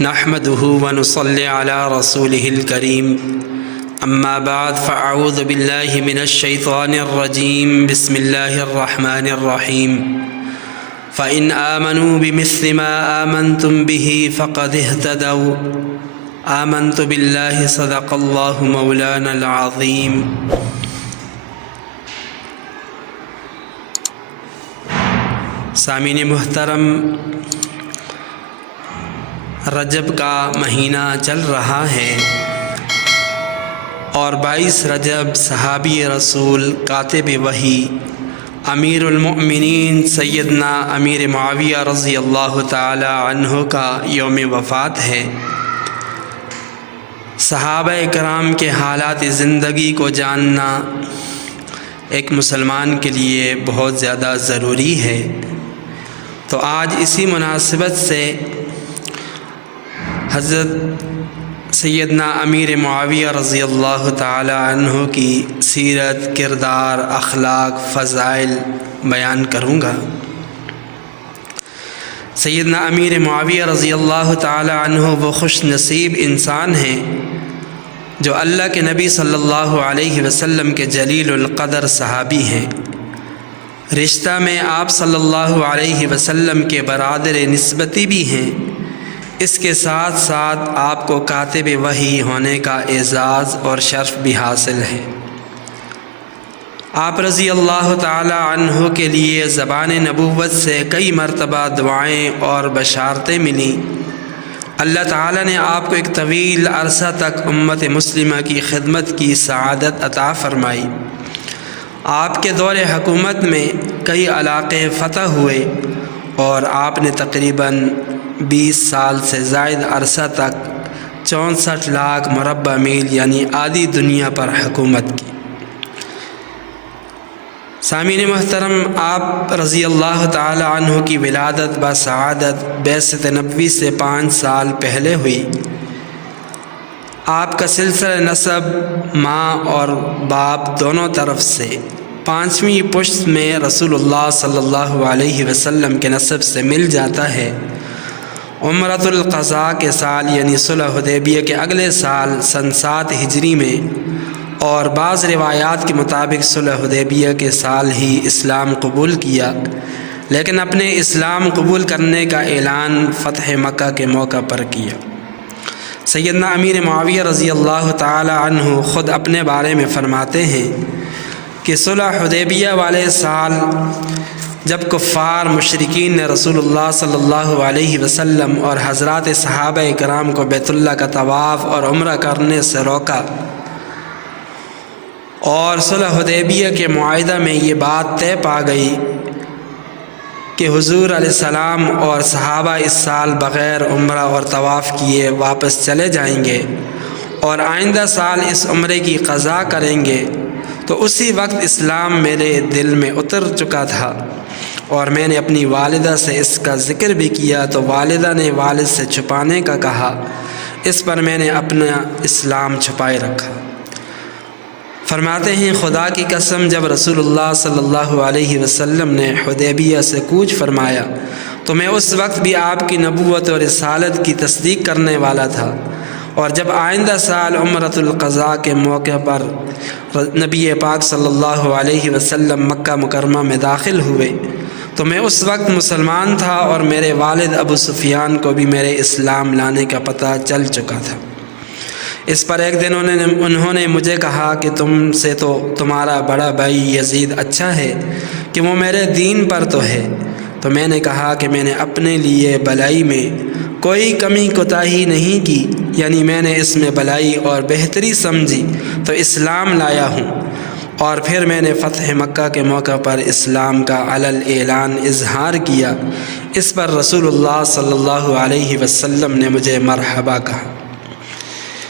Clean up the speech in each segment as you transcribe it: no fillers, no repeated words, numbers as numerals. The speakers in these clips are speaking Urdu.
نحمده ونصلي على رسوله الكريم اما بعد فاعوذ بالله من الشيطان الرجيم بسم الله الرحمن الرحيم فإن آمنوا بمثل ما آمنتم به فقد اهتدوا آمنت بالله صدق الله مولانا العظيم۔ سامعین محترم، رجب کا مہینہ چل رہا ہے اور 22 رجب صحابی رسول کاتب وحی امیر المؤمنین سیدنا امیر معاویہ رضی اللہ تعالی عنہ کا یوم وفات ہے۔ صحابہ کرام کے حالات زندگی کو جاننا ایک مسلمان کے لیے بہت زیادہ ضروری ہے، تو آج اسی مناسبت سے حضرت سیدنا امیر معاویہ رضی اللہ تعالی عنہ کی سیرت، کردار، اخلاق، فضائل بیان کروں گا۔ سیدنا امیر معاویہ رضی اللہ تعالی عنہ وہ خوش نصیب انسان ہیں جو اللہ کے نبی صلی اللہ علیہ وسلم کے جلیل القدر صحابی ہیں۔ رشتہ میں آپ صلی اللہ علیہ وسلم کے برادر نسبتی بھی ہیں، اس کے ساتھ ساتھ آپ کو کاتب وحی ہونے کا اعزاز اور شرف بھی حاصل ہے۔ آپ رضی اللہ تعالی عنہ کے لیے زبان نبوت سے کئی مرتبہ دعائیں اور بشارتیں ملیں۔ اللہ تعالی نے آپ کو ایک طویل عرصہ تک امت مسلمہ کی خدمت کی سعادت عطا فرمائی۔ آپ کے دور حکومت میں کئی علاقے فتح ہوئے اور آپ نے تقریباً 20 سال سے زائد عرصہ تک 64 لاکھ مربع میل یعنی آدھی دنیا پر حکومت کی۔ سامعین محترم، آپ رضی اللہ تعالی عنہ کی ولادت بسعادت بعثت نبوی سے 5 سال پہلے ہوئی۔ آپ کا سلسلہ نسب ماں اور باپ دونوں طرف سے 5ویں پشت میں رسول اللہ صلی اللہ علیہ وسلم کے نسب سے مل جاتا ہے۔ عمرۃ القضاء کے سال یعنی صلح حدیبیہ کے اگلے سال سن 7 ہجری میں اور بعض روایات کے مطابق صلح حدیبیہ کے سال ہی اسلام قبول کیا، لیکن اپنے اسلام قبول کرنے کا اعلان فتح مکہ کے موقع پر کیا۔ سیدنا امیر معاویہ رضی اللہ تعالی عنہ خود اپنے بارے میں فرماتے ہیں کہ صلح حدیبیہ والے سال جب کفار مشرکین نے رسول اللہ صلی اللہ علیہ وسلم اور حضرات صحابہ کرام کو بیت اللہ کا طواف اور عمرہ کرنے سے روکا، اور صلح حدیبیہ کے معاہدہ میں یہ بات طے پا گئی کہ حضور علیہ السلام اور صحابہ اس سال بغیر عمرہ اور طواف کیے واپس چلے جائیں گے اور آئندہ سال اس عمرے کی قضا کریں گے، تو اسی وقت اسلام میرے دل میں اتر چکا تھا اور میں نے اپنی والدہ سے اس کا ذکر بھی کیا، تو والدہ نے والد سے چھپانے کا کہا، اس پر میں نے اپنا اسلام چھپائے رکھا۔ فرماتے ہیں خدا کی قسم، جب رسول اللہ صلی اللہ علیہ وسلم نے حدیبیہ سے کوچ فرمایا تو میں اس وقت بھی آپ کی نبوت اور رسالت کی تصدیق کرنے والا تھا، اور جب آئندہ سال عمرۃ القضاء کے موقع پر نبی پاک صلی اللہ علیہ وسلم مکہ مکرمہ میں داخل ہوئے تو میں اس وقت مسلمان تھا اور میرے والد ابو سفیان کو بھی میرے اسلام لانے کا پتہ چل چکا تھا۔ اس پر ایک دن انہوں نے مجھے کہا کہ تم سے تو تمہارا بڑا بھائی یزید اچھا ہے کہ وہ میرے دین پر تو ہے، تو میں نے کہا کہ میں نے اپنے لیے بلائی میں کوئی کمی کوتاہی نہیں کی، یعنی میں نے اس میں بلائی اور بہتری سمجھی تو اسلام لایا ہوں، اور پھر میں نے فتح مکہ کے موقع پر اسلام کا علل اعلان اظہار کیا۔ اس پر رسول اللہ صلی اللہ علیہ وسلم نے مجھے مرحبا کہا۔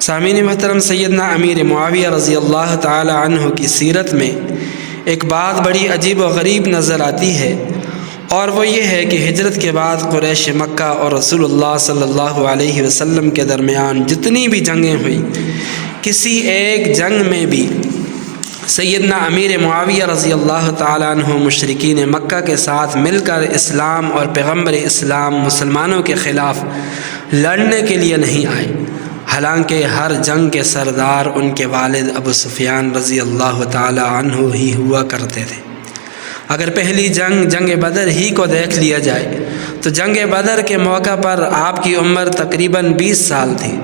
سامعین محترم، سیدنا امیر معاویہ رضی اللہ تعالی عنہ کی سیرت میں ایک بات بڑی عجیب و غریب نظر آتی ہے، اور وہ یہ ہے کہ ہجرت کے بعد قریش مکہ اور رسول اللہ صلی اللہ علیہ وسلم کے درمیان جتنی بھی جنگیں ہوئیں، کسی ایک جنگ میں بھی سیدنا امیر معاویہ رضی اللہ تعالیٰ عنہ مشرکین مکہ کے ساتھ مل کر اسلام اور پیغمبر اسلام مسلمانوں کے خلاف لڑنے کے لیے نہیں آئے، حالانکہ ہر جنگ کے سردار ان کے والد ابو سفیان رضی اللہ تعالی عنہ ہی ہوا کرتے تھے۔ اگر پہلی جنگ بدر ہی کو دیکھ لیا جائے تو جنگ بدر کے موقع پر آپ کی عمر تقریباً 20 سال تھی،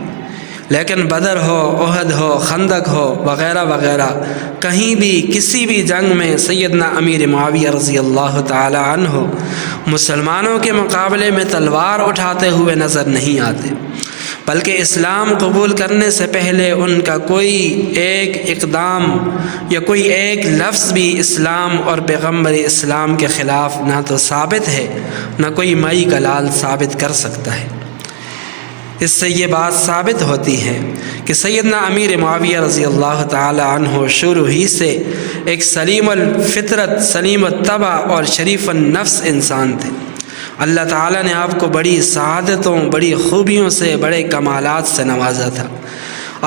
لیکن بدر ہو، احد ہو، خندق ہو وغیرہ وغیرہ، کہیں بھی کسی بھی جنگ میں سیدنا امیر معاویہ رضی اللہ تعالی عنہ مسلمانوں کے مقابلے میں تلوار اٹھاتے ہوئے نظر نہیں آتے، بلکہ اسلام قبول کرنے سے پہلے ان کا کوئی ایک اقدام یا کوئی ایک لفظ بھی اسلام اور پیغمبر اسلام کے خلاف نہ تو ثابت ہے، نہ کوئی مئی کا لال ثابت کر سکتا ہے۔ اس سے یہ بات ثابت ہوتی ہے کہ سیدنا امیر معاویہ رضی اللہ تعالی عنہ شروع ہی سے ایک سلیم الفطرت، سلیم الطبع اور شریف النفس انسان تھے۔ اللہ تعالیٰ نے آپ کو بڑی سعادتوں، بڑی خوبیوں سے، بڑے کمالات سے نوازا تھا۔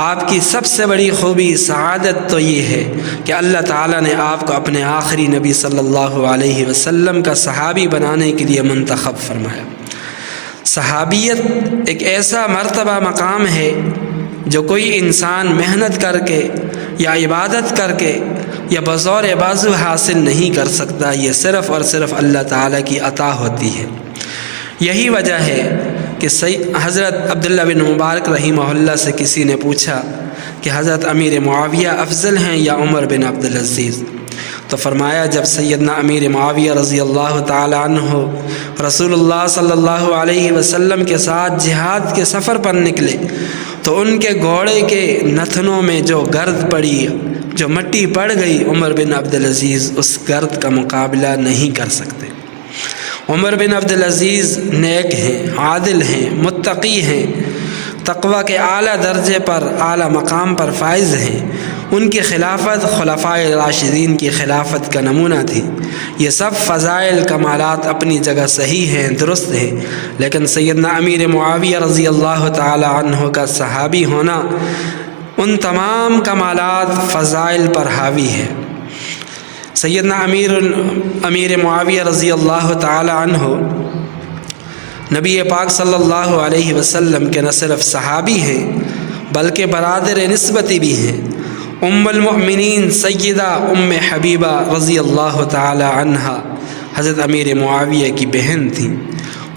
آپ کی سب سے بڑی خوبی، سعادت تو یہ ہے کہ اللہ تعالیٰ نے آپ کو اپنے آخری نبی صلی اللہ علیہ وسلم کا صحابی بنانے کے لیے منتخب فرمایا۔ صحابیت ایک ایسا مرتبہ مقام ہے جو کوئی انسان محنت کر کے یا عبادت کر کے یا بزور بازو حاصل نہیں کر سکتا، یہ صرف اور صرف اللہ تعالیٰ کی عطا ہوتی ہے۔ یہی وجہ ہے کہ حضرت عبداللہ بن مبارک رحمہ اللہ سے کسی نے پوچھا کہ حضرت امیر معاویہ افضل ہیں یا عمر بن عبدالعزیز؟ تو فرمایا جب سیدنا امیر معاویہ رضی اللہ تعالی عنہ رسول اللہ صلی اللہ علیہ وسلم کے ساتھ جہاد کے سفر پر نکلے تو ان کے گھوڑے کے نتنوں میں جو گرد پڑی، جو مٹی پڑ گئی، عمر بن عبدالعزیز اس گرد کا مقابلہ نہیں کر سکتے۔ عمر بن عبدالعزیز نیک ہیں، عادل ہیں، متقی ہیں، تقوی کے اعلیٰ درجے پر، اعلیٰ مقام پر فائز ہیں۔ ان کی خلافت خلفائے راشدین کی خلافت کا نمونہ تھی۔ یہ سب فضائل کمالات اپنی جگہ صحیح ہیں، درست ہیں، لیکن سیدنا امیر معاویہ رضی اللہ تعالی عنہ کا صحابی ہونا ان تمام کمالات، فضائل پر حاوی ہے۔ سیدنا امیر معاویہ رضی اللہ تعالی عنہ نبی پاک صلی اللہ علیہ وسلم کے نہ صرف صحابی ہیں بلکہ برادر نسبتی بھی ہیں۔ ام المؤمنین سیدہ ام حبیبہ رضی اللہ تعالی عنہا حضرت امیر معاویہ کی بہن تھیں۔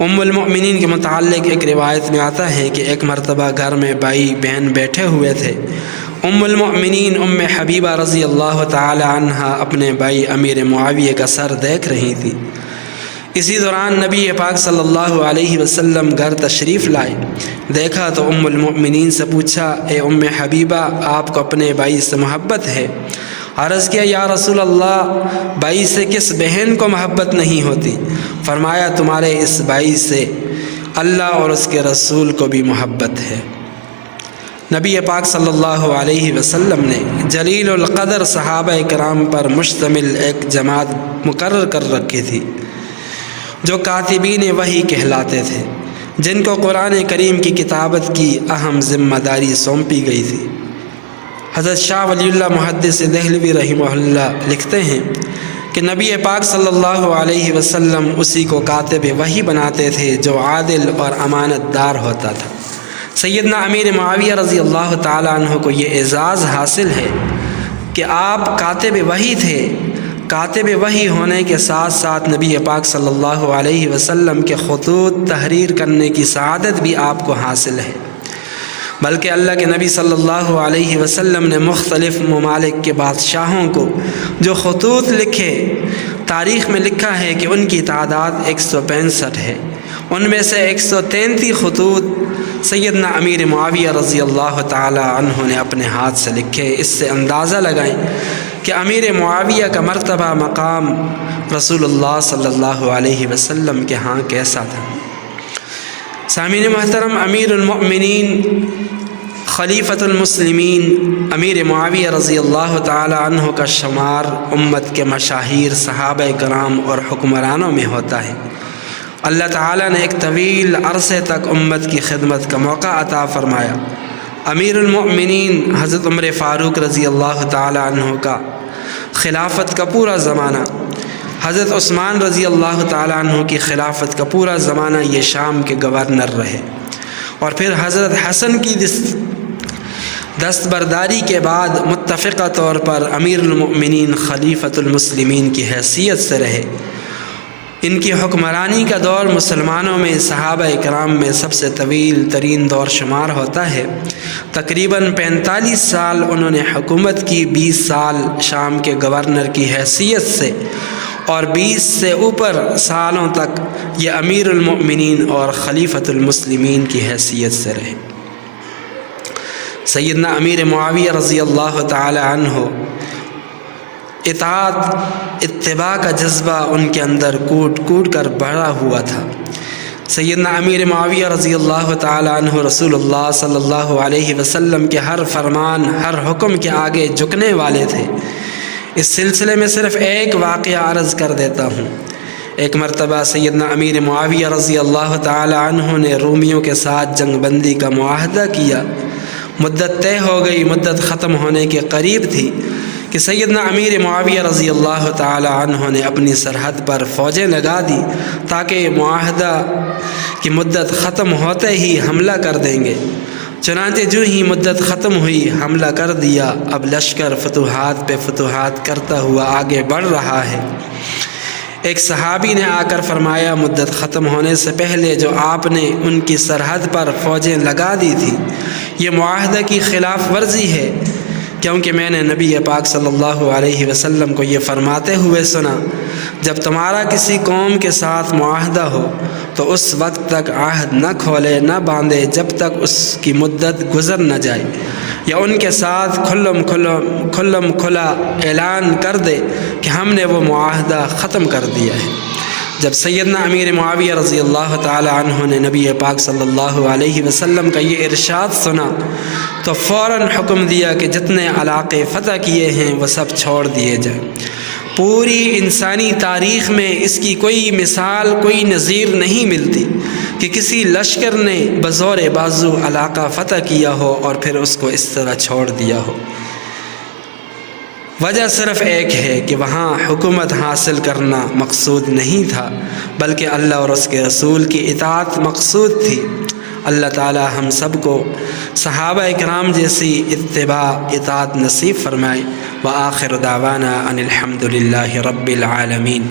ام المؤمنین کے متعلق ایک روایت میں آتا ہے کہ ایک مرتبہ گھر میں بھائی بہن بیٹھے ہوئے تھے۔ ام المؤمنین ام حبیبہ رضی اللہ تعالی عنہا اپنے بھائی امیر معاویہ کا سر دیکھ رہی تھی۔ اسی دوران نبی پاک صلی اللہ علیہ وسلم گھر تشریف لائے۔ دیکھا تو ام المؤمنین سے پوچھا، اے ام حبیبہ، آپ کو اپنے بھائی سے محبت ہے؟ عرض کیا، یا رسول اللہ، بھائی سے کس بہن کو محبت نہیں ہوتی؟ فرمایا، تمہارے اس بھائی سے اللہ اور اس کے رسول کو بھی محبت ہے۔ نبی پاک صلی اللہ علیہ وسلم نے جلیل القدر صحابہ کرام پر مشتمل ایک جماعت مقرر کر رکھی تھی جو کاتبین وحی کہلاتے تھے، جن کو قرآن کریم کی کتابت کی اہم ذمہ داری سونپی گئی تھی۔ حضرت شاہ ولی اللہ محدث دہلوی رحمہ اللہ لکھتے ہیں کہ نبی پاک صلی اللہ علیہ وسلم اسی کو کاتب وحی بناتے تھے جو عادل اور امانت دار ہوتا تھا۔ سیدنا امیر معاویہ رضی اللہ تعالی عنہ کو یہ اعزاز حاصل ہے کہ آپ کاتب وحی تھے۔ کاتب وحی ہونے کے ساتھ ساتھ نبی پاک صلی اللہ علیہ وسلم کے خطوط تحریر کرنے کی سعادت بھی آپ کو حاصل ہے، بلکہ اللہ کے نبی صلی اللہ علیہ وسلم نے مختلف ممالک کے بادشاہوں کو جو خطوط لکھے، تاریخ میں لکھا ہے کہ ان کی تعداد 165 ہے۔ ان میں سے 133 خطوط سیدنا امیر معاویہ رضی اللہ تعالی عنہ نے اپنے ہاتھ سے لکھے۔ اس سے اندازہ لگائیں کہ امیر معاویہ کا مرتبہ، مقام رسول اللہ صلی اللہ علیہ وسلم کے ہاں کیسا تھا۔ سامعین محترم، امیر المؤمنین خلیفۃ المسلمین امیر معاویہ رضی اللہ تعالی عنہ کا شمار امت کے مشاہیر صحابہ کرام اور حکمرانوں میں ہوتا ہے۔ اللہ تعالیٰ نے ایک طویل عرصے تک امت کی خدمت کا موقع عطا فرمایا۔ امیر المؤمنین حضرت عمر فاروق رضی اللہ تعالی عنہ کا خلافت کا پورا زمانہ، حضرت عثمان رضی اللہ تعالی عنہ کی خلافت کا پورا زمانہ یہ شام کے گورنر رہے۔ اور پھر حضرت حسن کی دستبرداری کے بعد متفقہ طور پر امیر المؤمنین خلیفۃ المسلمین کی حیثیت سے رہے۔ ان کی حکمرانی کا دور مسلمانوں میں صحابہ کرام میں سب سے طویل ترین دور شمار ہوتا ہے۔ تقریباً 45 سال انہوں نے حکومت کی، 20 سال شام کے گورنر کی حیثیت سے، اور 20 سے اوپر سالوں تک یہ امیر المؤمنین اور خلیفۃ المسلمین کی حیثیت سے رہے۔ سیدنا امیر معاویہ رضی اللہ تعالی عنہ اطاعت اتباع کا جذبہ ان کے اندر کوٹ کوٹ کر بڑھا ہوا تھا۔ سیدنا امیر معاویہ رضی اللہ تعالی عنہ رسول اللہ صلی اللہ علیہ وسلم کے ہر فرمان، ہر حکم کے آگے جھکنے والے تھے۔ اس سلسلے میں صرف ایک واقعہ عرض کر دیتا ہوں۔ ایک مرتبہ سیدنا امیر معاویہ رضی اللہ تعالی عنہ نے رومیوں کے ساتھ جنگ بندی کا معاہدہ کیا۔ مدت طے ہو گئی، مدت ختم ہونے کے قریب تھی کہ سیدنا امیر معاویہ رضی اللہ تعالی عنہ نے اپنی سرحد پر فوجیں لگا دی تاکہ معاہدہ کی مدت ختم ہوتے ہی حملہ کر دیں گے۔ چنانچہ جو ہی مدت ختم ہوئی حملہ کر دیا۔ اب لشکر فتوحات پہ فتوحات کرتا ہوا آگے بڑھ رہا ہے۔ ایک صحابی نے آ کر فرمایا، مدت ختم ہونے سے پہلے جو آپ نے ان کی سرحد پر فوجیں لگا دی تھی، یہ معاہدہ کی خلاف ورزی ہے، کیونکہ میں نے نبی پاک صلی اللہ علیہ وسلم کو یہ فرماتے ہوئے سنا، جب تمہارا کسی قوم کے ساتھ معاہدہ ہو تو اس وقت تک عہد نہ کھولے نہ باندھے جب تک اس کی مدت گزر نہ جائے، یا ان کے ساتھ کھلم کھلا اعلان کر دے کہ ہم نے وہ معاہدہ ختم کر دیا ہے۔ جب سیدنا امیر معاویہ رضی اللہ تعالی عنہ نے نبی پاک صلی اللہ علیہ وسلم کا یہ ارشاد سنا تو فوراً حکم دیا کہ جتنے علاقے فتح کیے ہیں وہ سب چھوڑ دیے جائیں۔ پوری انسانی تاریخ میں اس کی کوئی مثال، کوئی نظیر نہیں ملتی کہ کسی لشکر نے بزور بازو علاقہ فتح کیا ہو اور پھر اس کو اس طرح چھوڑ دیا ہو۔ وجہ صرف ایک ہے کہ وہاں حکومت حاصل کرنا مقصود نہیں تھا، بلکہ اللہ اور اس کے رسول کی اطاعت مقصود تھی۔ اللہ تعالی ہم سب کو صحابہ اکرام جیسی اتباع اطاعت نصیب فرمائے۔ وآخر دعوانا ان الحمد للہ رب العالمین۔